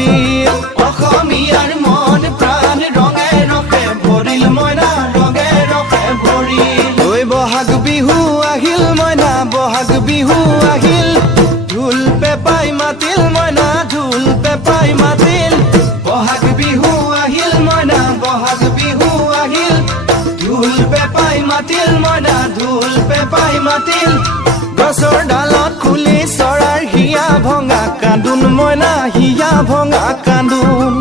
মাতিল অসমীয়াৰ মন প্ৰাণ ৰঙে ৰঙে ভৰিল মইনা ৰঙে ৰঙে ভৰিল ঐ বহাগ বিহু আহিল মইনা বহাগ বিহু আহিল ঢোল পেপাই মাতিল মইনা ঢোল পেপাই মাতিল বহাগ বিহু আহিল মইনা বহাগ বিহু আহিল ঢোল পেপাই মাতিল মইনা ঢোল পেপাই মাতিল গছৰ ডালত খুলি চৰাৰ হিয়া ভঙা কান্দোন মইনা হিয়া ভঙা কান্দোন